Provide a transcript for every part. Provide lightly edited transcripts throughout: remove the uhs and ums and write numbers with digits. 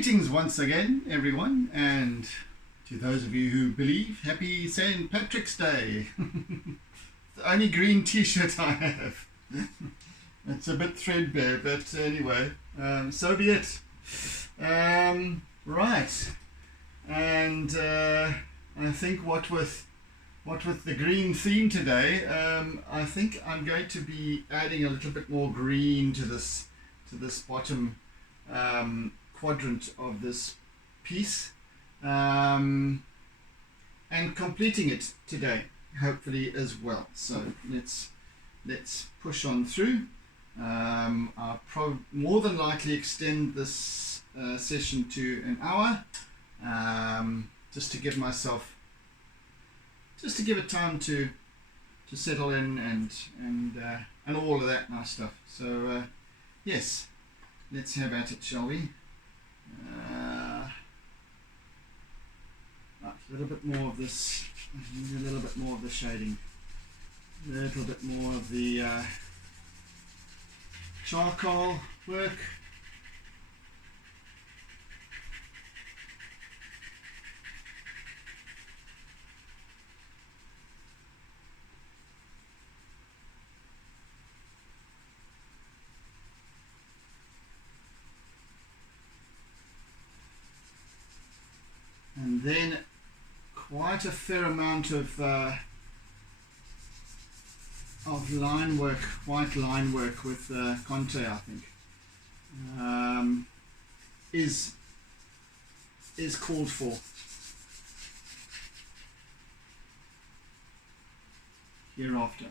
Greetings once again, everyone, and to those of you who believe, happy St. Patrick's Day. The only green t-shirt I have. It's a bit threadbare, but anyway, so be it. Right, and I think what with the green theme today, I think I'm going to be adding a little bit more green to this bottom quadrant of this piece, and completing it today, hopefully as well. So let's push on through. I'll more than likely extend this session to an hour, just to give it time to settle in and all of that nice stuff. So yes, let's have at it, shall we? Right, a little bit more of this, a little bit more of the shading, a little bit more of the charcoal work. And then quite a fair amount of line work, white line work with Conte, I think, is called for. Hereafter.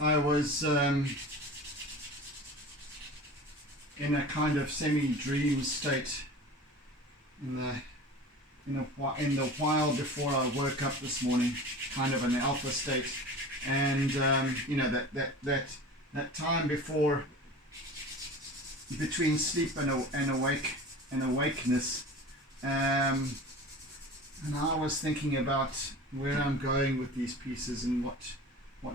I was in a kind of semi-dream state in the while before I woke up this morning, kind of an alpha state, and you know, that time between sleep and awakeness, and I was thinking about where I'm going with these pieces and what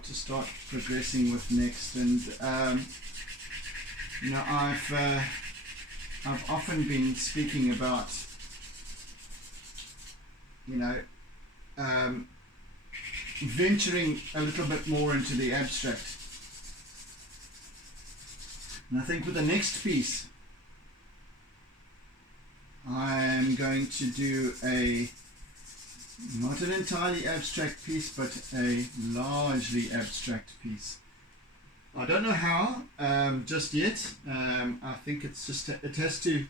to start progressing with next. And you know, I've often been speaking about, you know, venturing a little bit more into the abstract, and I think with the next piece I'm going to do not an entirely abstract piece, but a largely abstract piece. I don't know how just yet. I think it's just it has to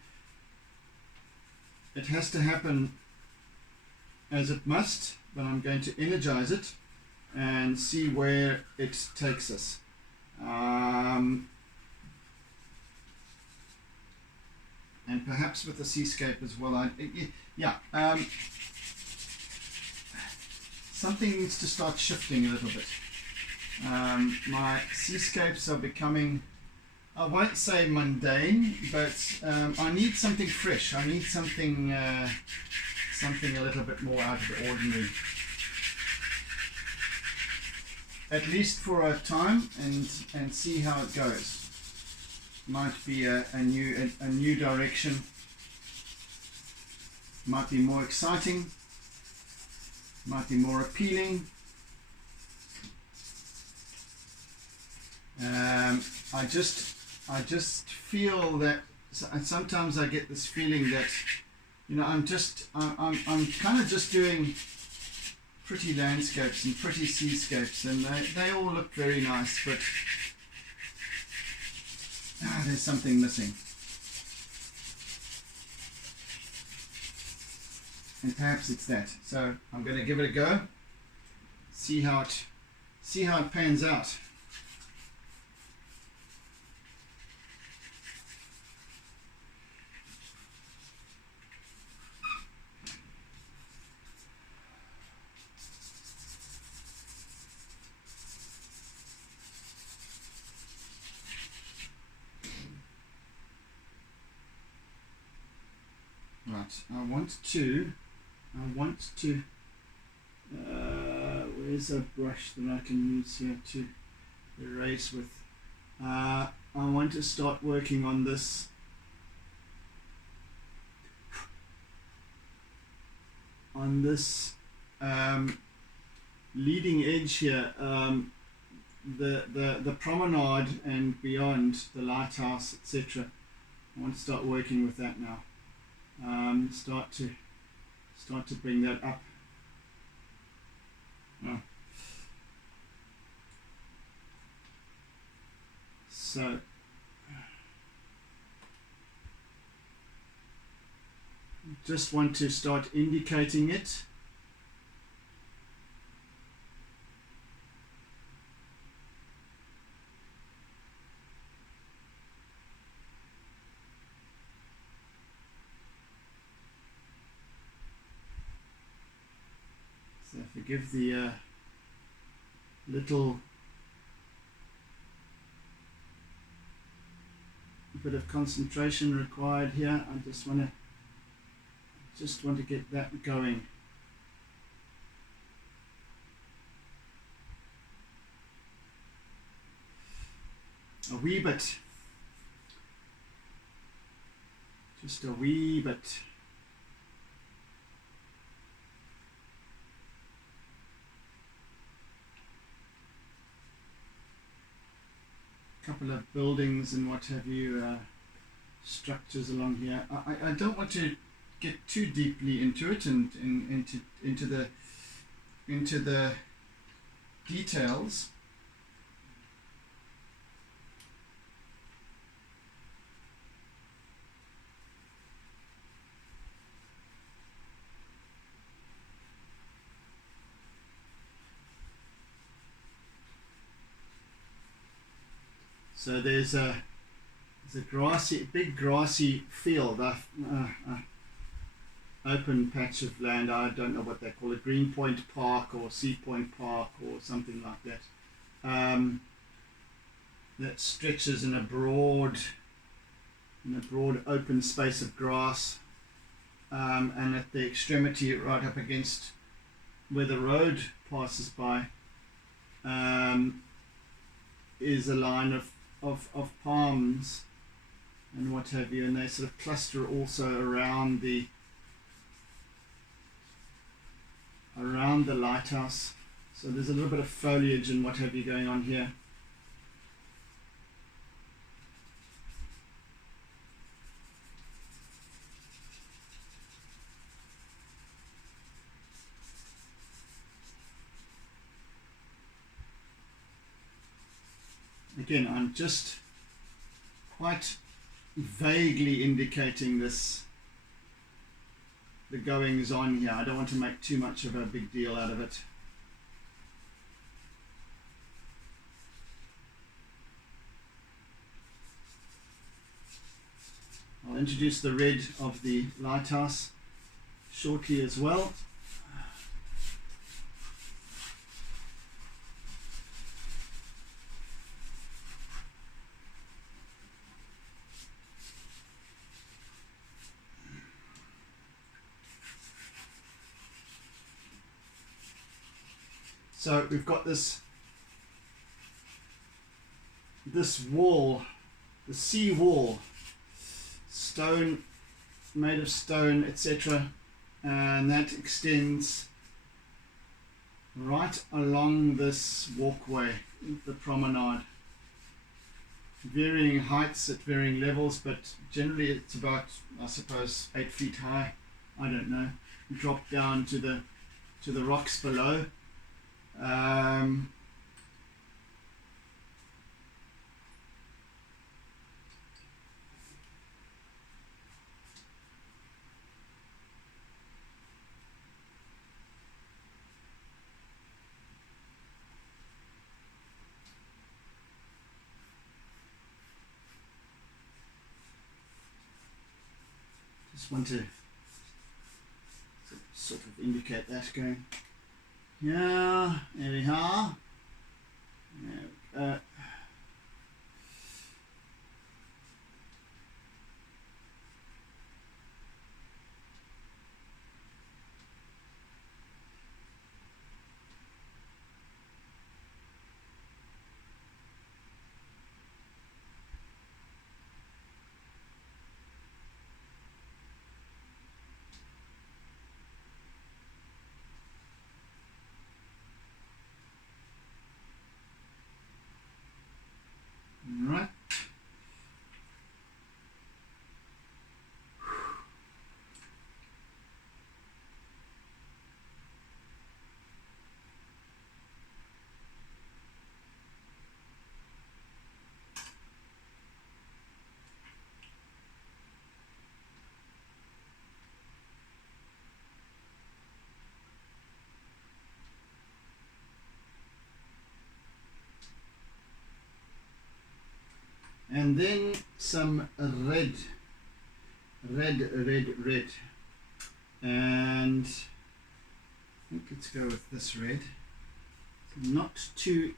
happen as it must, but I'm going to energize it and see where it takes us. And perhaps with the seascape as well. Something needs to start shifting a little bit. My seascapes are becoming, I won't say mundane, but I need something fresh. I need something a little bit more out of the ordinary, at least for a time, and see how it goes. Might be a new direction. Might be more exciting. Might be more appealing. I just feel that sometimes I get this feeling that, you know, I'm kind of just doing pretty landscapes and pretty seascapes, and they all look very nice, but there's something missing. and perhaps it's that. So I'm going to give it a go, see how it pans out. Right, I want to where's a brush that I can use here to erase with? I want to start working on this leading edge here, the promenade and beyond, the lighthouse, etc. I want to start working with that now. Start to bring that up. Oh. So just want to start indicating it. So forgive the little bit of concentration required here. I just want to get that going. A wee bit. Just a wee bit. Couple of buildings and what have you, structures along here. I don't want to get too deeply into it and into the details. So there's a big grassy field, open patch of land. I don't know what they call it, Green Point Park or Sea Point Park or something like that. That stretches in a broad open space of grass, and at the extremity, right up against where the road passes by, is a line of palms and what have you, and they sort of cluster also around the lighthouse. So there's a little bit of foliage and what have you going on here. Again, I'm just quite vaguely indicating the goings on here. I don't want to make too much of a big deal out of it. I'll introduce the red of the lighthouse shortly as well. So we've got this wall, the sea wall, stone, made of stone, etc., and that extends right along this walkway, the promenade. Varying heights at varying levels, but generally it's about, I suppose, 8 feet high. I don't know. Drop down to the rocks below. Just want to sort of indicate that going. Yeah, there we are. There we go. Right. And then some red, and I think let's go with this red. Not too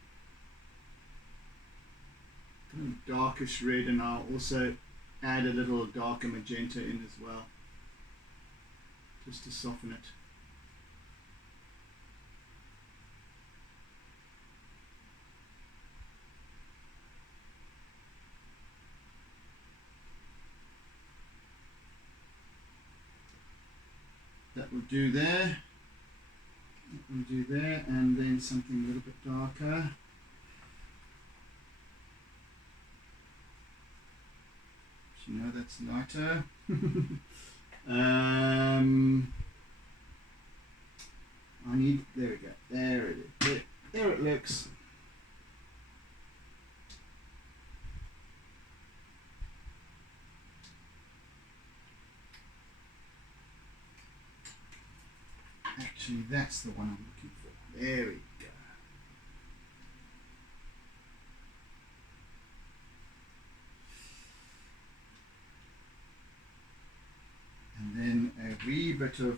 kind of darkish red, and I'll also add a little darker magenta in as well, just to soften it. That will do there. That will do there, and then something a little bit darker. You know that's lighter. I need. There we go. There it is. There it looks. Actually, that's the one I'm looking for. There we go. And then a wee bit of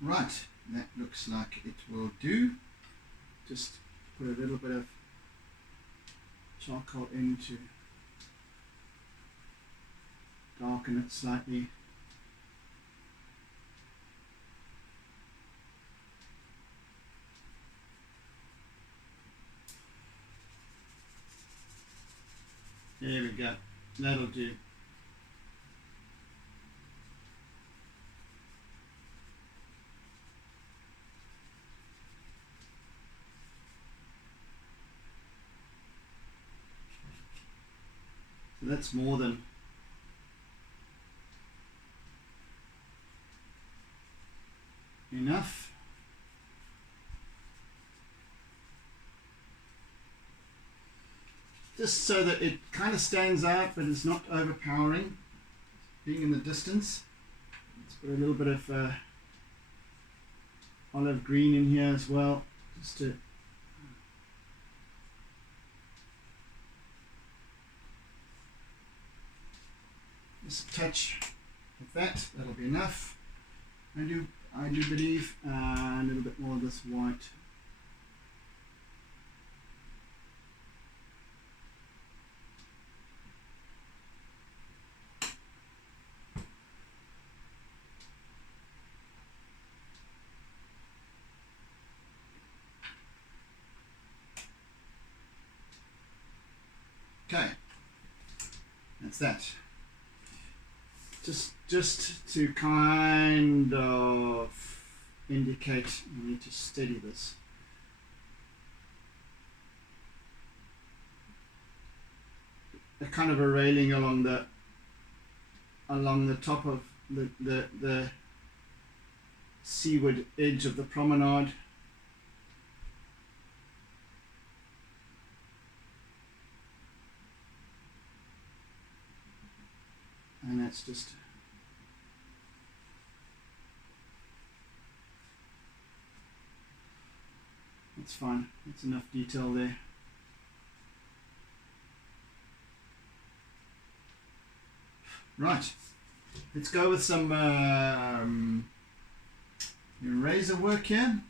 right, that looks like it will do. Just put a little bit of charcoal in to darken it slightly. There we go, that'll do. So that's more than enough. Just so that it kind of stands out, but it's not overpowering, being in the distance. Let's put a little bit of olive green in here as well, just to just a touch of that. That'll be enough. I do believe a little bit more of this white. Okay, that's that. Just to kind of indicate, I need to steady this. A kind of a railing along the top of the seaward edge of the promenade. let's just that's fine, that's enough detail there. Right, let's go with some eraser work here.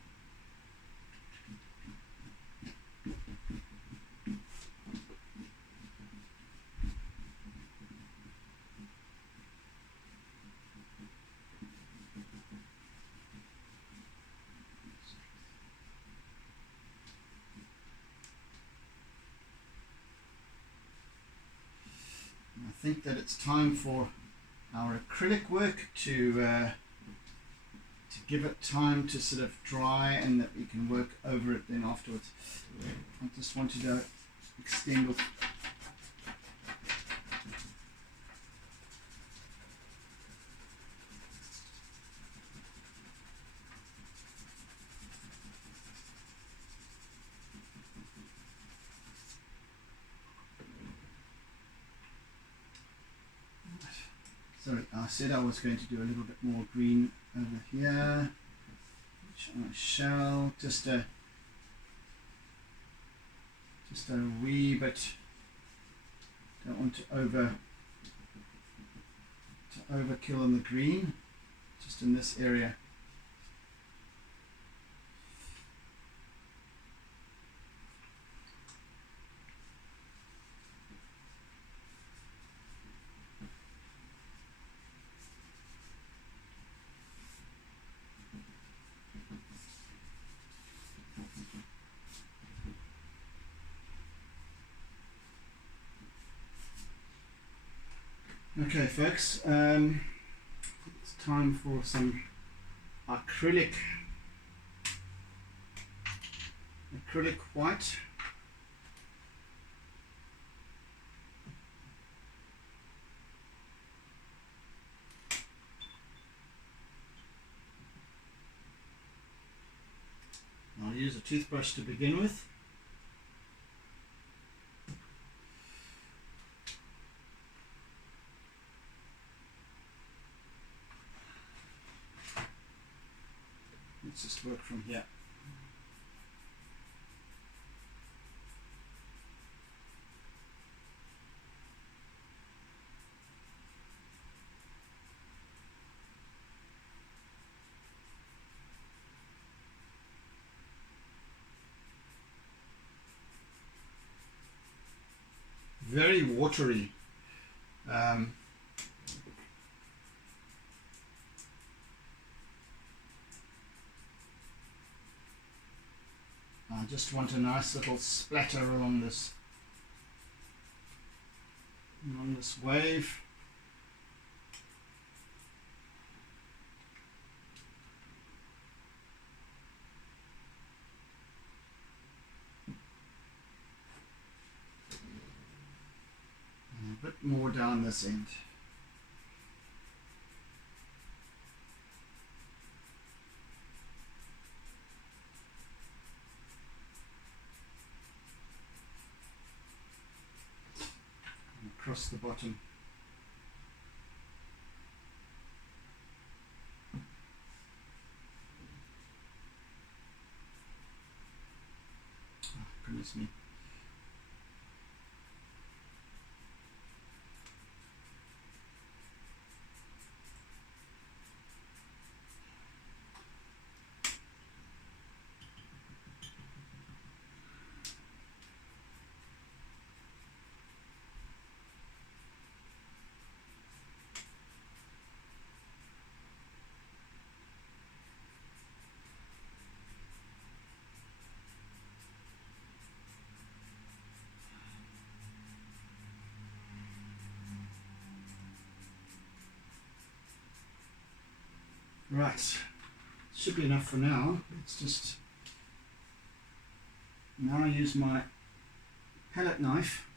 I think that it's time for our acrylic work to give it time to sort of dry, and that we can work over it then afterwards. I just wanted to extend with sorry, I said I was going to do a little bit more green over here, which I shall. Just a wee bit. Don't want to overkill on the green, just in this area. Okay, folks, it's time for some acrylic white. I'll use a toothbrush to begin with. Let's just work from here. Very watery. I just want a nice little splatter along this wave. And a bit more down this end. Across the bottom. Oh, goodness me. Right, should be enough for now. Let's just now use my palette knife .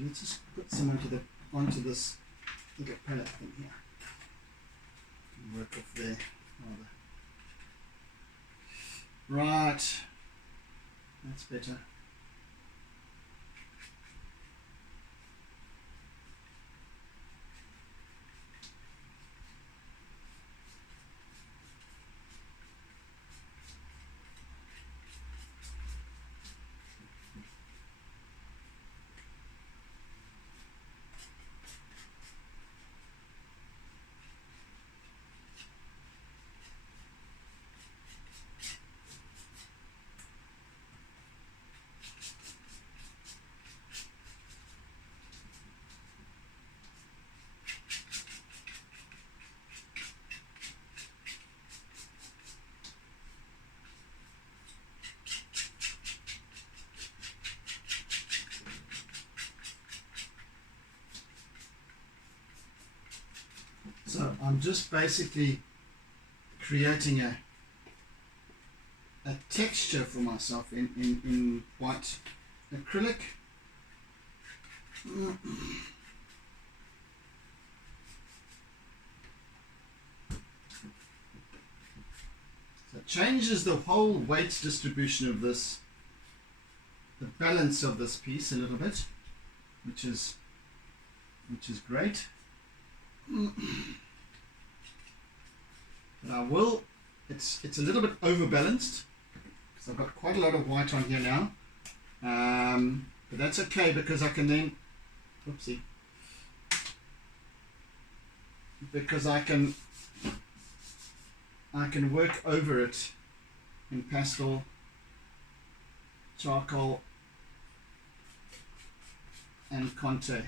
Let's just put some onto this little palette thing here. Work off there. Right. That's better. So I'm just basically creating a texture for myself in white acrylic. So it changes the whole weight distribution of this, the balance of this piece a little bit, which is great. But I will, it's a little bit overbalanced because I've got quite a lot of white on here now, but that's okay because I can then, oopsie, because I can work over it in pastel, charcoal and Conte.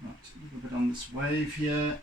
Right, a little bit on this wave here.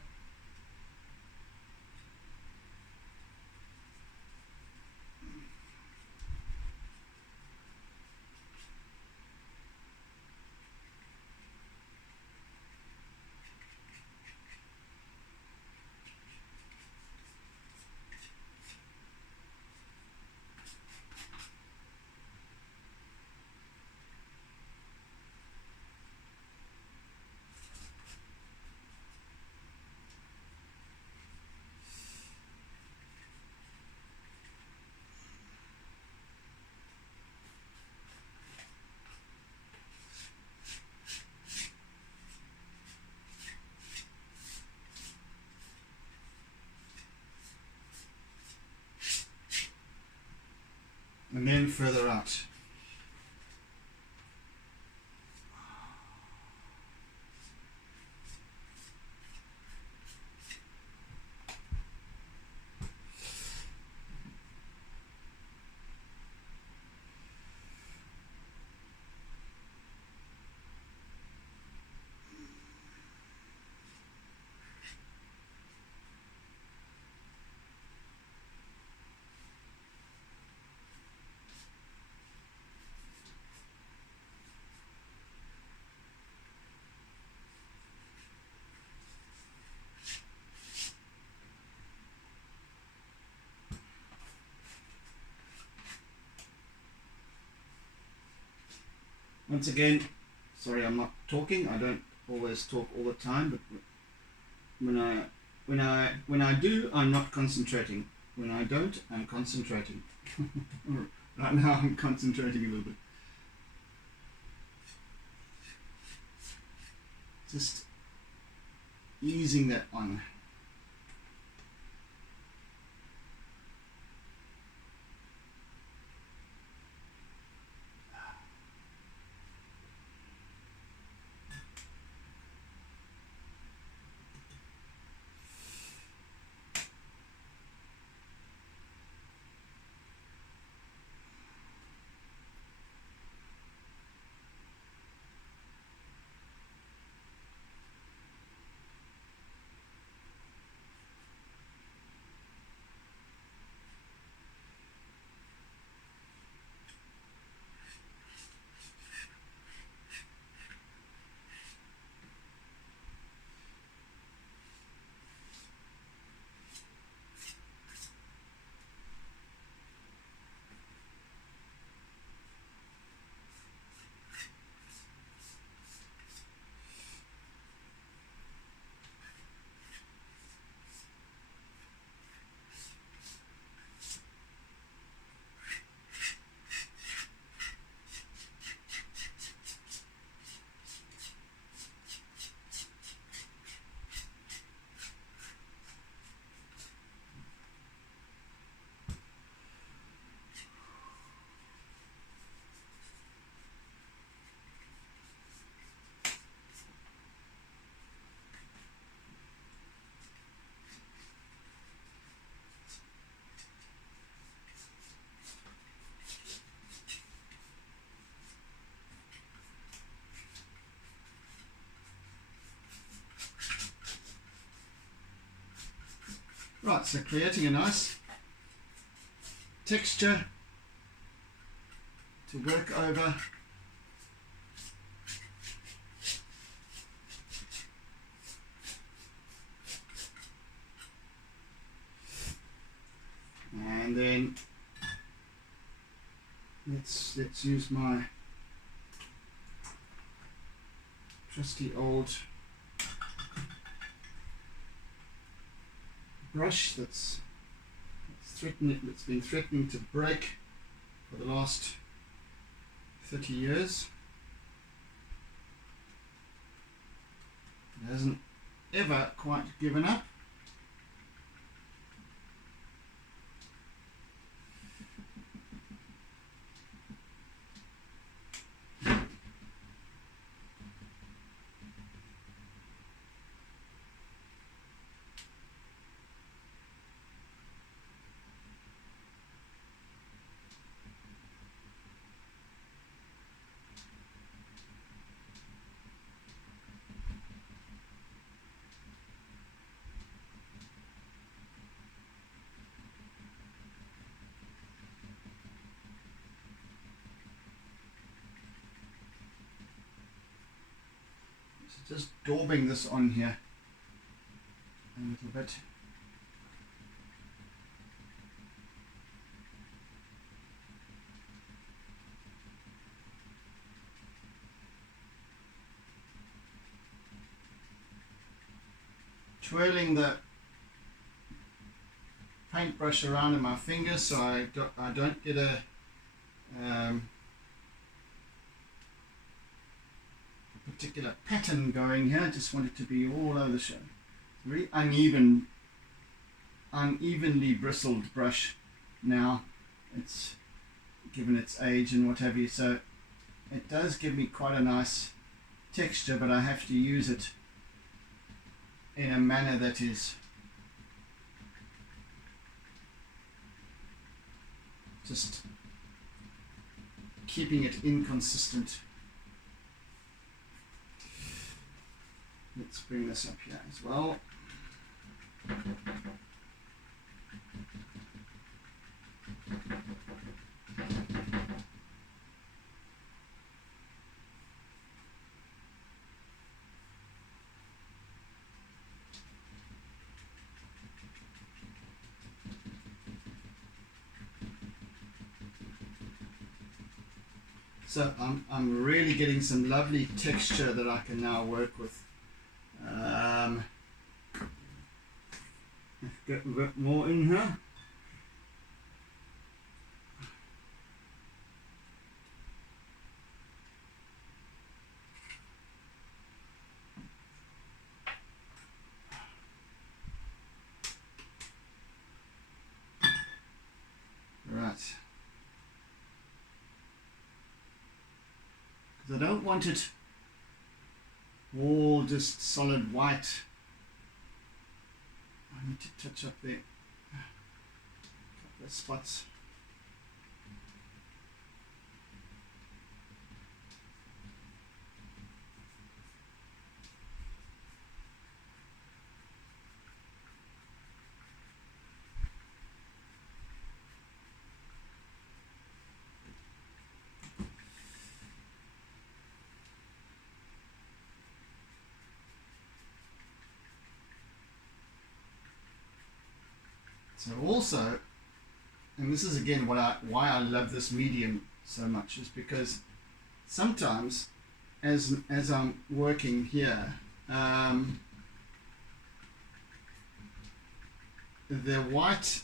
And then further out. Once again, sorry I'm not talking. I don't always talk all the time, but when I do, I'm not concentrating. When I don't, I'm concentrating. Right now I'm concentrating a little bit. Just easing that on. Right, so creating a nice texture to work over. And then let's use my trusty old brush that's been threatening to break for the last 30 years. It hasn't ever quite given up. Just daubing this on here a little bit. Twirling the paintbrush around in my fingers so I don't get a particular pattern going here. I just want it to be all over the show. Very unevenly bristled brush now. It's given its age and what have you, so it does give me quite a nice texture, but I have to use it in a manner that is just keeping it inconsistent. Let's bring this up here as well. So I'm really getting some lovely texture that I can now work with. Let's get a bit more in here. Right. Because I don't want it all just solid white. I need to touch up there a couple of spots. So also, and this is again why I love this medium so much, is because sometimes as I'm working here, the white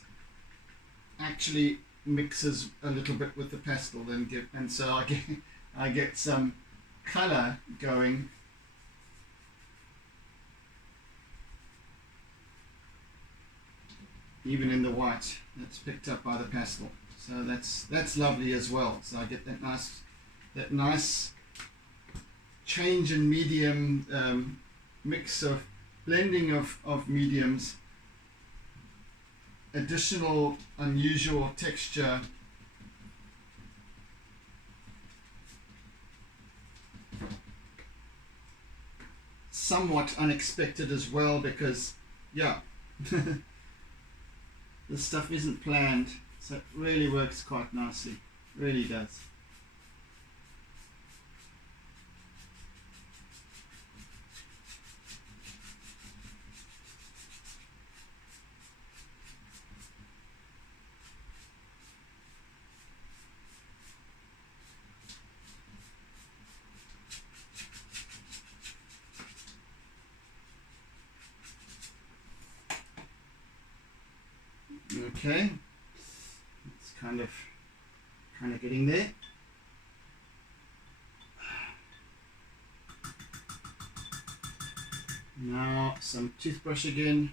actually mixes a little bit with the pastel and so I get some color going. Even in the white that's picked up by the pastel, so that's lovely as well. So I get that nice change in medium, mix of blending of mediums, additional unusual texture, somewhat unexpected as well, because yeah. this stuff isn't planned, so it really works quite nicely, really does. Okay, it's kind of getting there. Now some toothbrush again.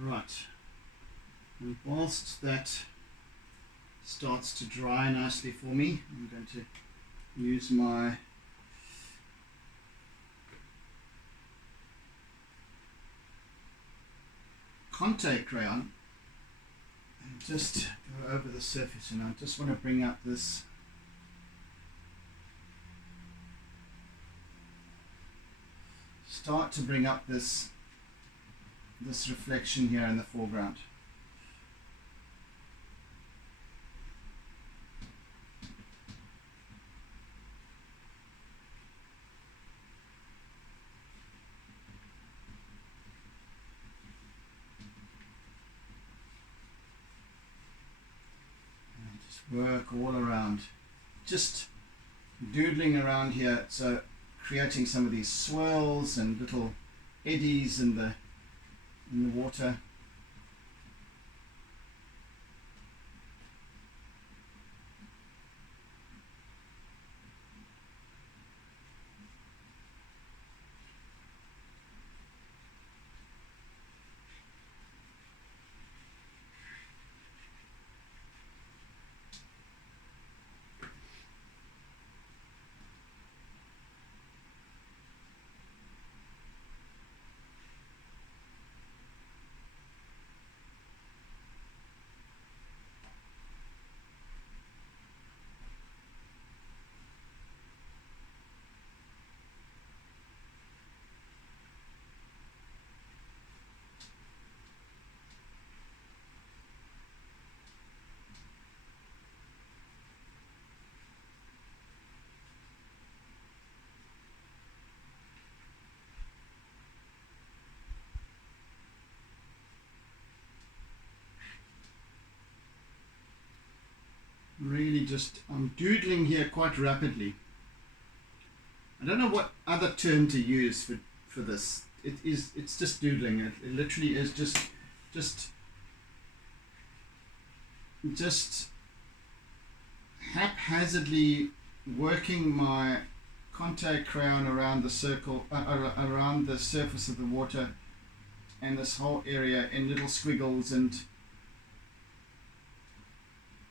Right, and whilst that starts to dry nicely for me, I'm going to use my Conte crayon and just go over the surface, and I just want to bring up this this reflection here in the foreground. And just work all around, just doodling around here, so creating some of these swirls and little eddies in the water. Really just, I'm doodling here quite rapidly. I don't know what other term to use for this. It's just doodling. It literally is just haphazardly working my contact crayon around the circle, around the surface of the water and this whole area in little squiggles, and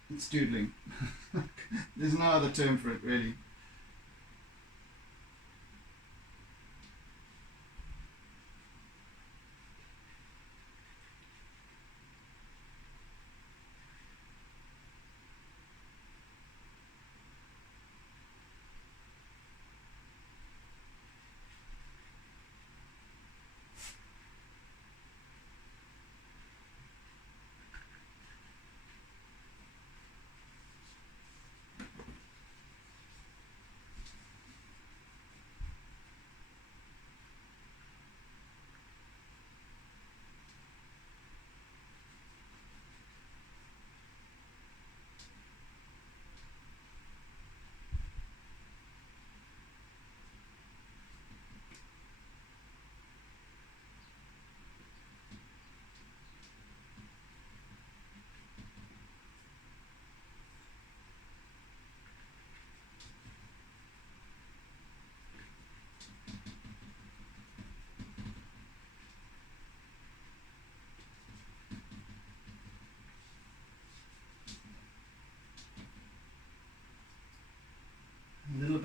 it's doodling. There's no other term for it, really.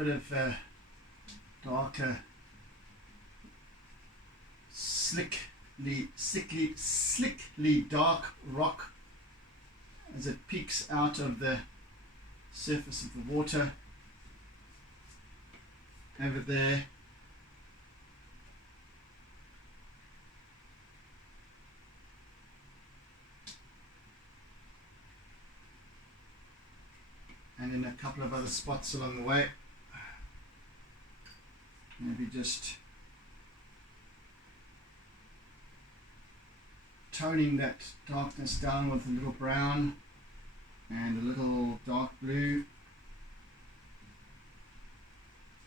bit of darker, slickly dark rock as it peeks out of the surface of the water over there. And in a couple of other spots along the way. Maybe just toning that darkness down with a little brown and a little dark blue.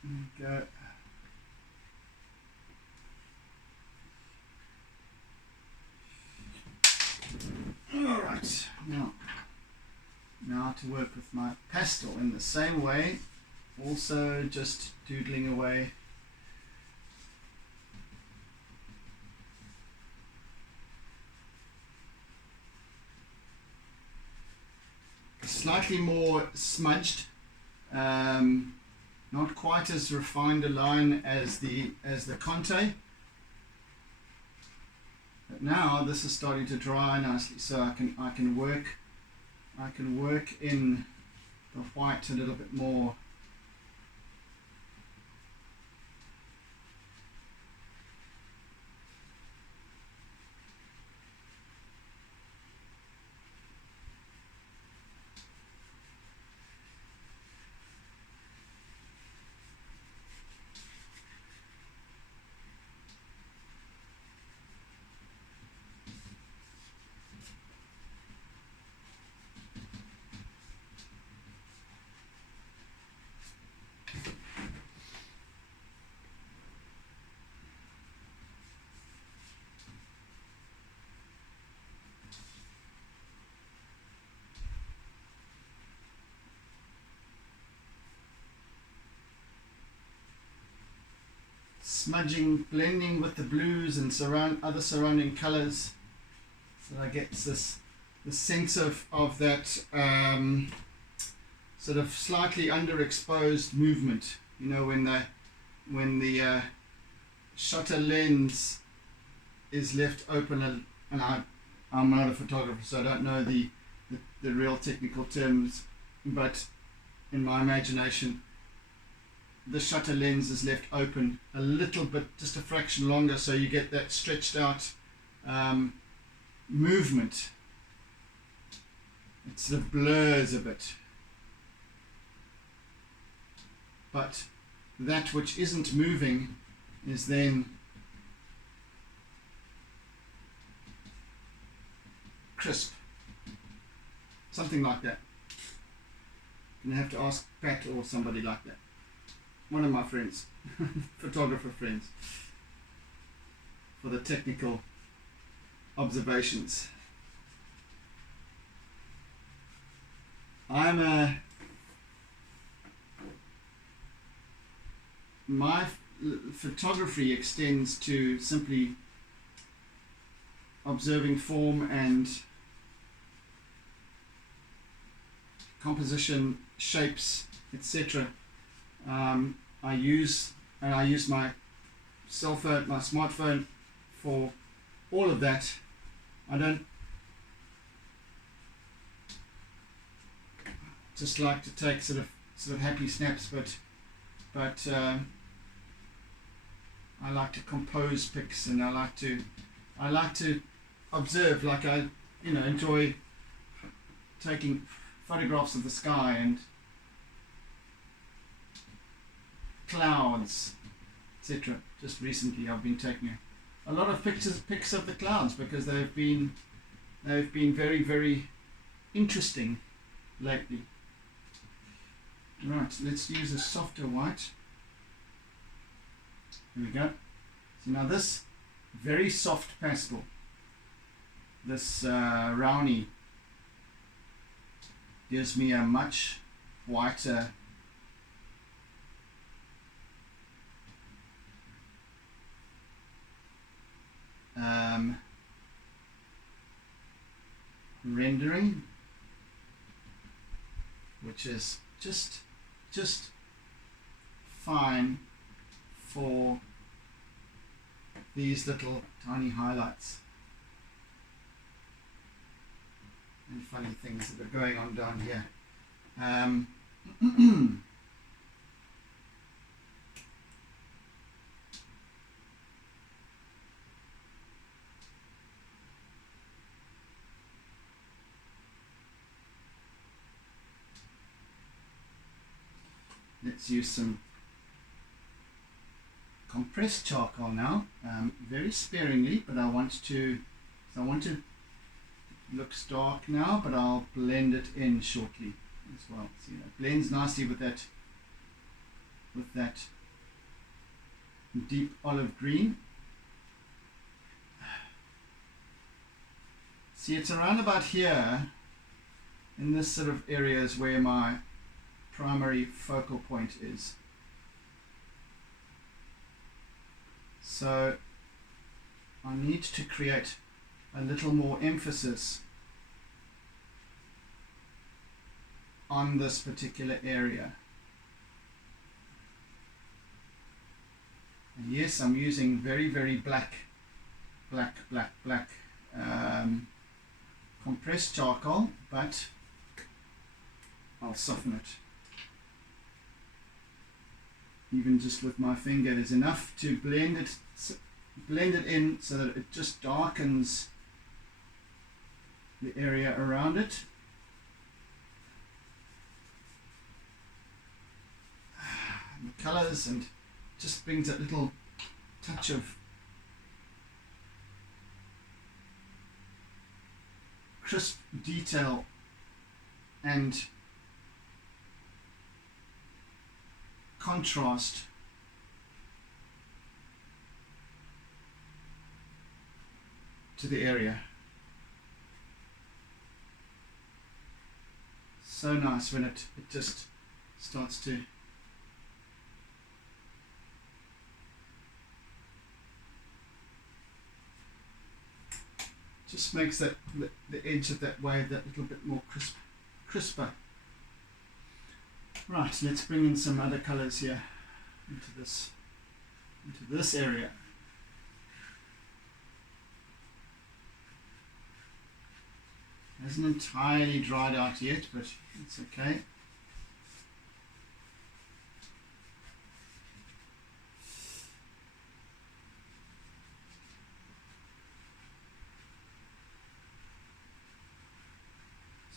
There we go. Alright, now to work with my pastel in the same way, also just doodling away. Slightly more smudged, not quite as refined a line as the Conte, but now this is starting to dry nicely, so I can work in the white a little bit more. Smudging, blending with the blues and other surrounding colors, so I get this sense of that sort of slightly underexposed movement. You know, when the shutter lens is left open, and I'm not a photographer, so I don't know the real technical terms, but in my imagination, the shutter lens is left open a little bit, just a fraction longer, so you get that stretched out movement. It sort of blurs a bit. But that which isn't moving is then crisp. Something like that. I'm going to have to ask Pat or somebody like that. One of my friends, photographer friends, for the technical observations. My photography extends to simply observing form and composition, shapes, etc. I use my cell phone, my smartphone for all of that. I don't just like to take sort of happy snaps, but I like to compose pics, and I like to observe. Like I enjoy taking photographs of the sky and clouds, etc. Just recently I've been taking a lot of pics of the clouds, because they've been very, very interesting lately. Right, let's use a softer white. Here we go. So now this very soft pastel, this Rowney, gives me a much whiter rendering, which is just fine for these little tiny highlights and funny things that are going on down here. Let's use some compressed charcoal now, very sparingly, but I want to looks dark now, but I'll blend it in shortly as well. See, that blends nicely with that deep olive green. See, it's around about here in this sort of areas where my primary focal point is. So I need to create a little more emphasis on this particular area. And yes, I'm using very, very black compressed charcoal, but I'll soften it. Even just with my finger, there's enough to blend it in so that it just darkens the area around it. And the colors, and just brings that little touch of crisp detail and contrast to the area. So nice when it just starts to just makes that the edge of that wave that little bit more crisper. Right, let's bring in some other colors here into this area. Hasn't entirely dried out yet, but it's okay.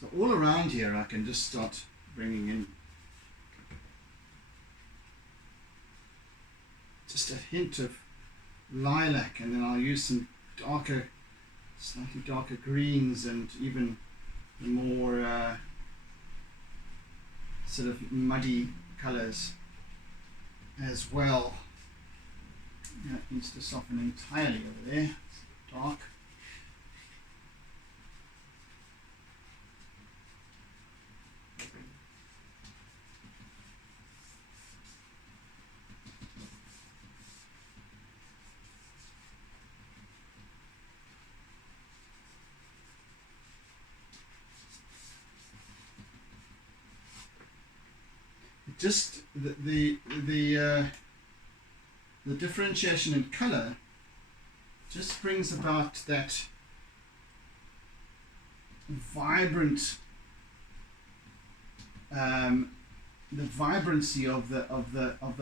So all around here I can just start bringing in just a hint of lilac, and then I'll use some slightly darker greens, and even the more sort of muddy colors as well. That needs to soften entirely over there. It's dark. Just the differentiation in color just brings about that vibrant, the vibrancy of the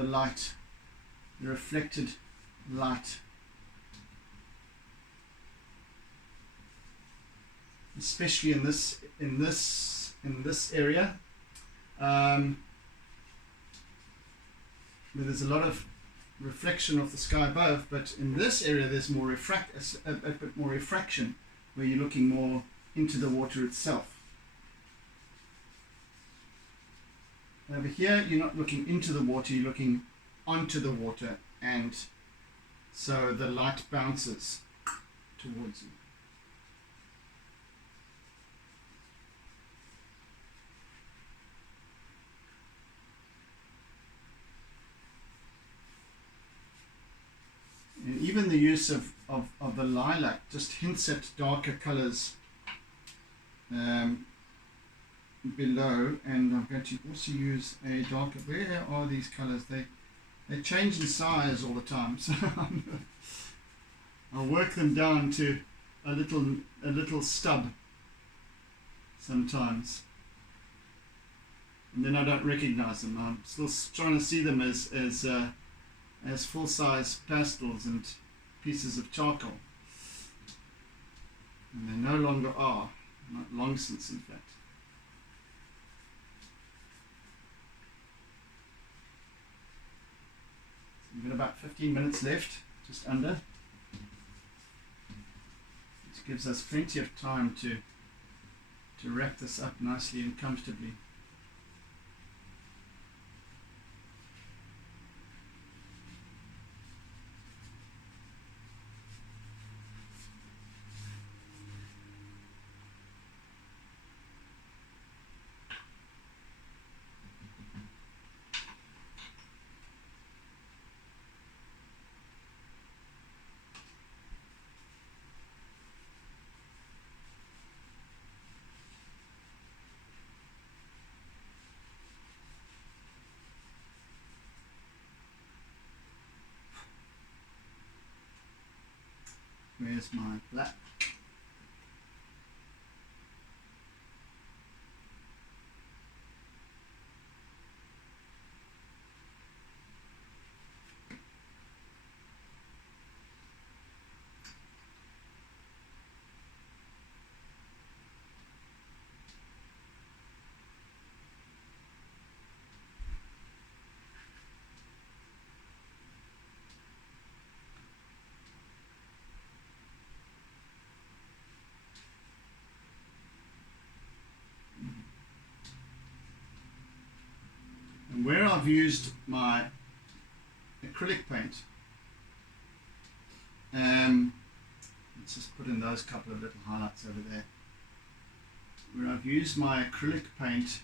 light, the reflected light, especially in this area. There's a lot of reflection of the sky above, but in this area there's more a bit more refraction, where you're looking more into the water itself. Over here you're not looking into the water, you're looking onto the water, and so the light bounces towards you. And even the use of the lilac just hints at darker colors below, and I'm going to also use a darker, where are these colors? they change in size all the time, so I'll work them down to a little stub sometimes, and then I don't recognize them. I'm still trying to see them as full-size pastels and pieces of charcoal, and they no longer are, not long since in fact. So we've got about 15 minutes left, just under, which gives us plenty of time to wrap this up nicely and comfortably. Where's my black? And where I've used my acrylic paint, let's just put in those couple of little highlights over there. Where I've used my acrylic paint,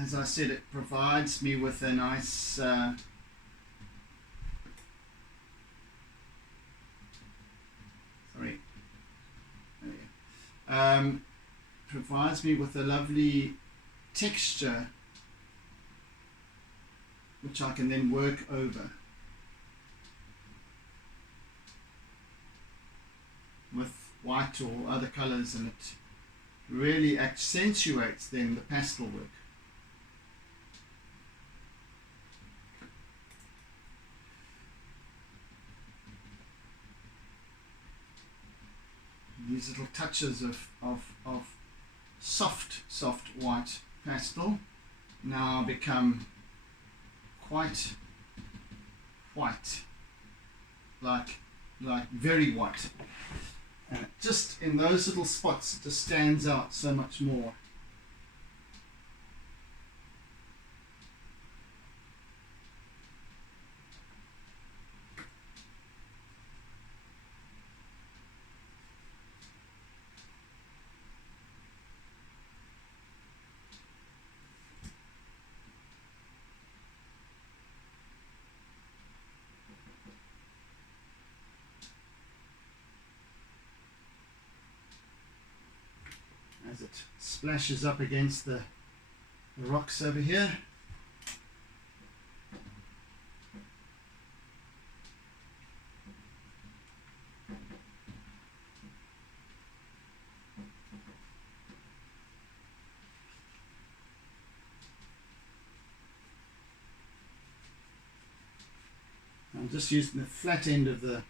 as I said, it provides me with a nice sorry. Provides me with a lovely texture which I can then work over with white or other colors, and it really accentuates then the pastel work. These little touches of soft white pastel now become quite white, like very white, and it just in those little spots it just stands out so much more. As it splashes up against the rocks over here. I'm just using the flat end of the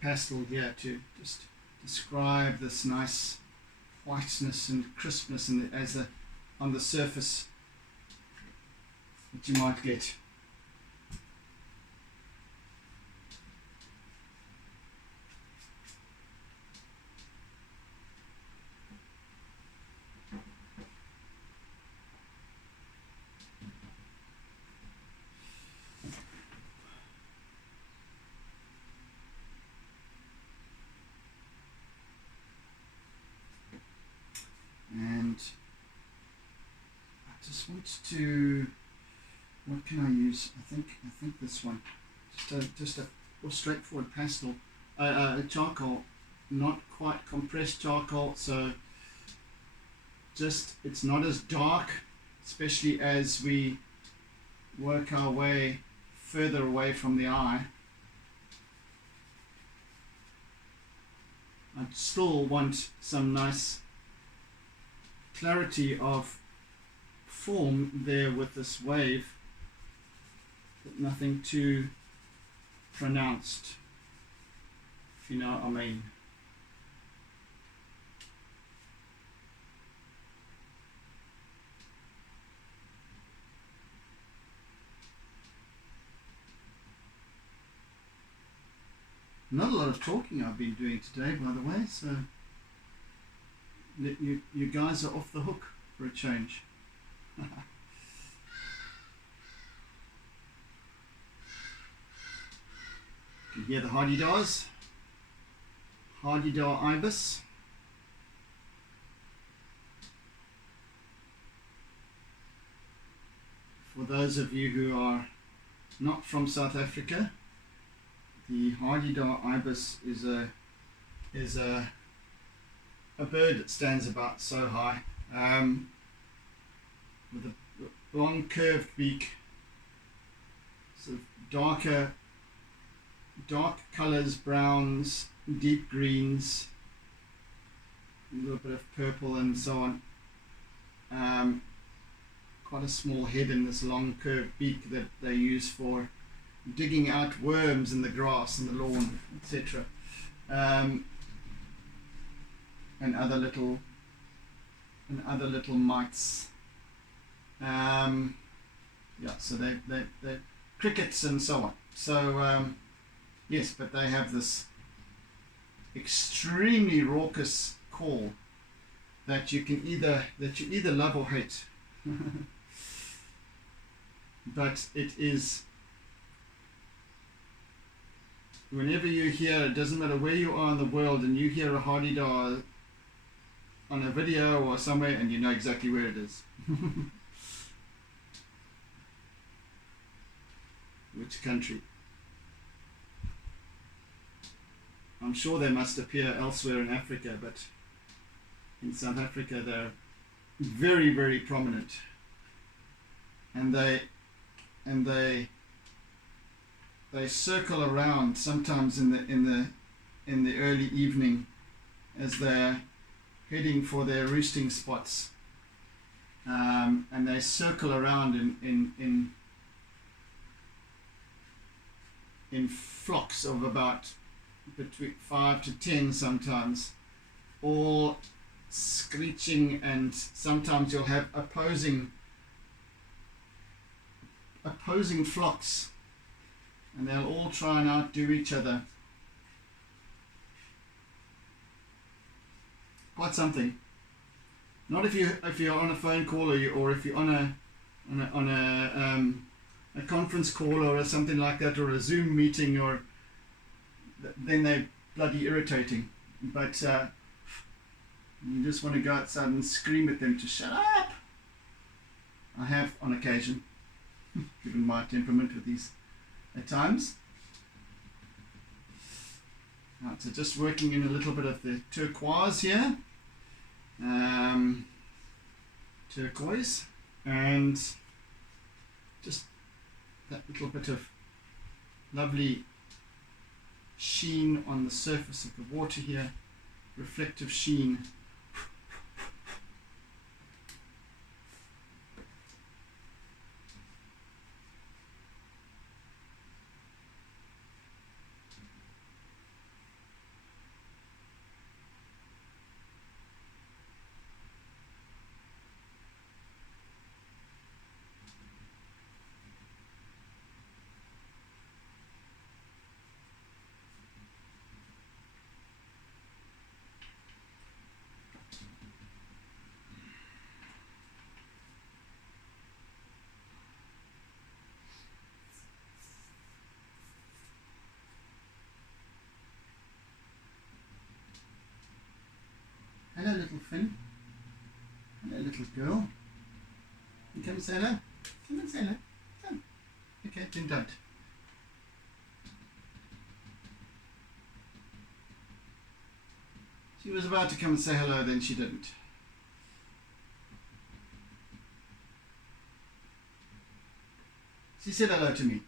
pastel here to just describe this nice whiteness and crispness on the surface that you might get. And I just want to, what can I use? I think this one, just a more straightforward pastel, charcoal, not quite compressed charcoal. So it's not as dark, especially as we work our way further away from the eye. I still want some nice clarity of form there with this wave, but nothing too pronounced, if you know what I mean. Not a lot of talking I've been doing today, by the way, so you guys are off the hook for a change. You can hear the hardy-daws, hardy-daw ibis. For those of you who are not from South Africa, the hardy-daw ibis is a bird that stands about so high, with a long curved beak, sort of dark colours, browns, deep greens, a little bit of purple and so on. Quite a small head and this long curved beak that they use for digging out worms in the grass and the lawn, etc. And other little mites. Yeah, so they crickets and so on. So yes, but they have this extremely raucous call that you either love or hate. But it is, whenever you hear, it doesn't matter where you are in the world, and you hear a hardy-daw on a video or somewhere, and you know exactly where it is. Which country. I'm sure they must appear elsewhere in Africa, but in South Africa they're very, very prominent. And they circle around sometimes in the early evening as they're heading for their roosting spots, and they circle around in flocks of about between 5 to 10 sometimes, all screeching, and sometimes you'll have opposing flocks, and they'll all try and outdo each other. Quite something. Not if you're on a phone call, or if you're on a conference call or something like that, or a Zoom meeting, or then they're bloody irritating. But you just want to go outside and scream at them to shut up. I have on occasion, given my temperament with these at times. Right, so just working in a little bit of the turquoise here. Turquoise, and just that little bit of lovely sheen on the surface of the water here, reflective sheen. Hello, little Finn. Hello, little girl. You come and say hello? Come and say hello. Come. Okay, then don't. She was about to come and say hello, then she didn't. She said hello to me.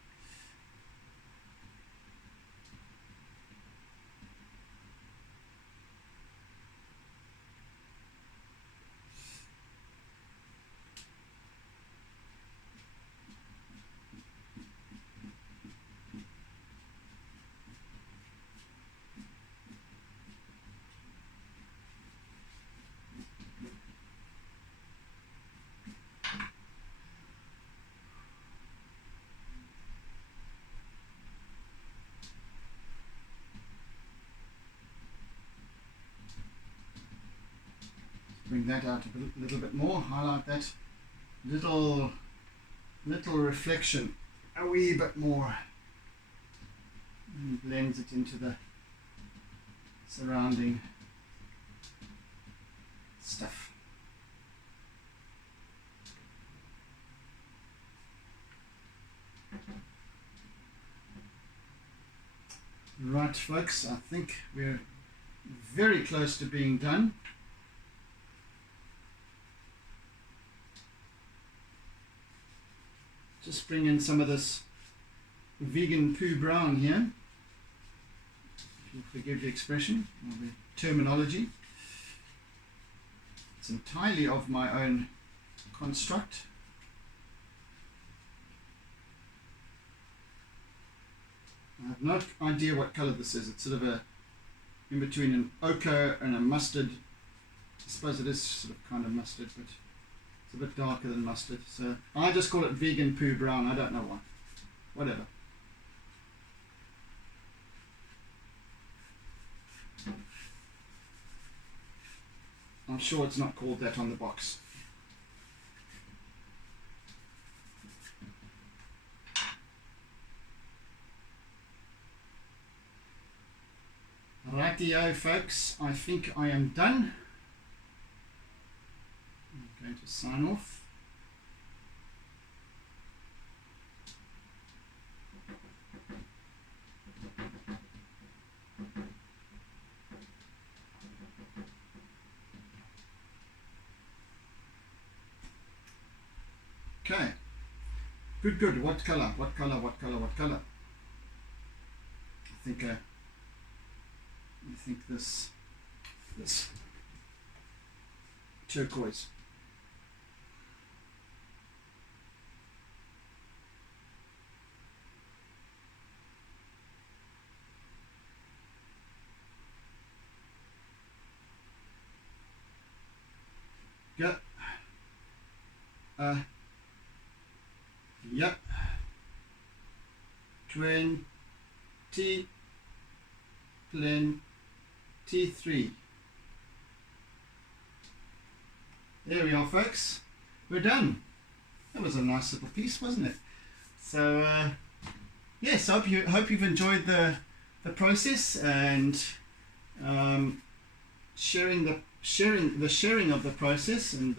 Bring that out a little bit more, highlight that little reflection a wee bit more, and blends it into the surrounding stuff. Right folks, I think we're very close to being done. Just bring in some of this vegan poo brown here, if you forgive the expression or the terminology. It's entirely of my own construct. I have no idea what colour this is. It's sort of a in between an ochre and a mustard. I suppose it is sort of kind of mustard, but it's a bit darker than mustard, so I just call it vegan poo brown. I don't know why. Whatever. I'm sure it's not called that on the box. Rightio folks, I think I am done. I'm going to sign off. Okay, good. What color? What color? What color? What color? I think this turquoise. Yep. Yep. 23. There we are folks, we're done. That was a nice little piece, wasn't it? So yes, I hope you've enjoyed the process and sharing of the process and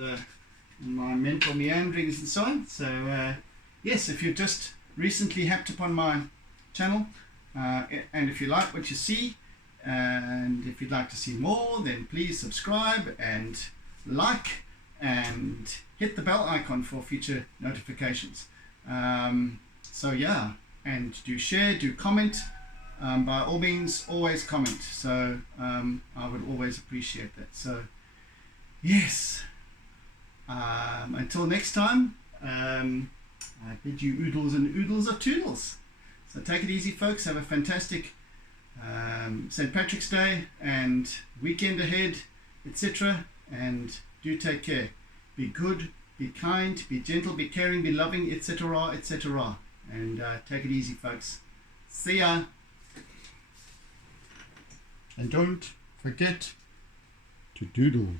my mental meanderings and so on. So yes, if you've just recently hacked upon my channel and if you like what you see, and if you'd like to see more, then please subscribe and like and hit the bell icon for future notifications. So yeah, and do share, do comment. By all means, always comment. So I would always appreciate that. So yes, until next time, I bid you oodles and oodles of toodles. So take it easy folks, have a fantastic St. Patrick's Day and weekend ahead, etc. And do take care. Be good, be kind, be gentle, be caring, be loving, etc., etc. And take it easy folks. See ya. And don't forget to doodle.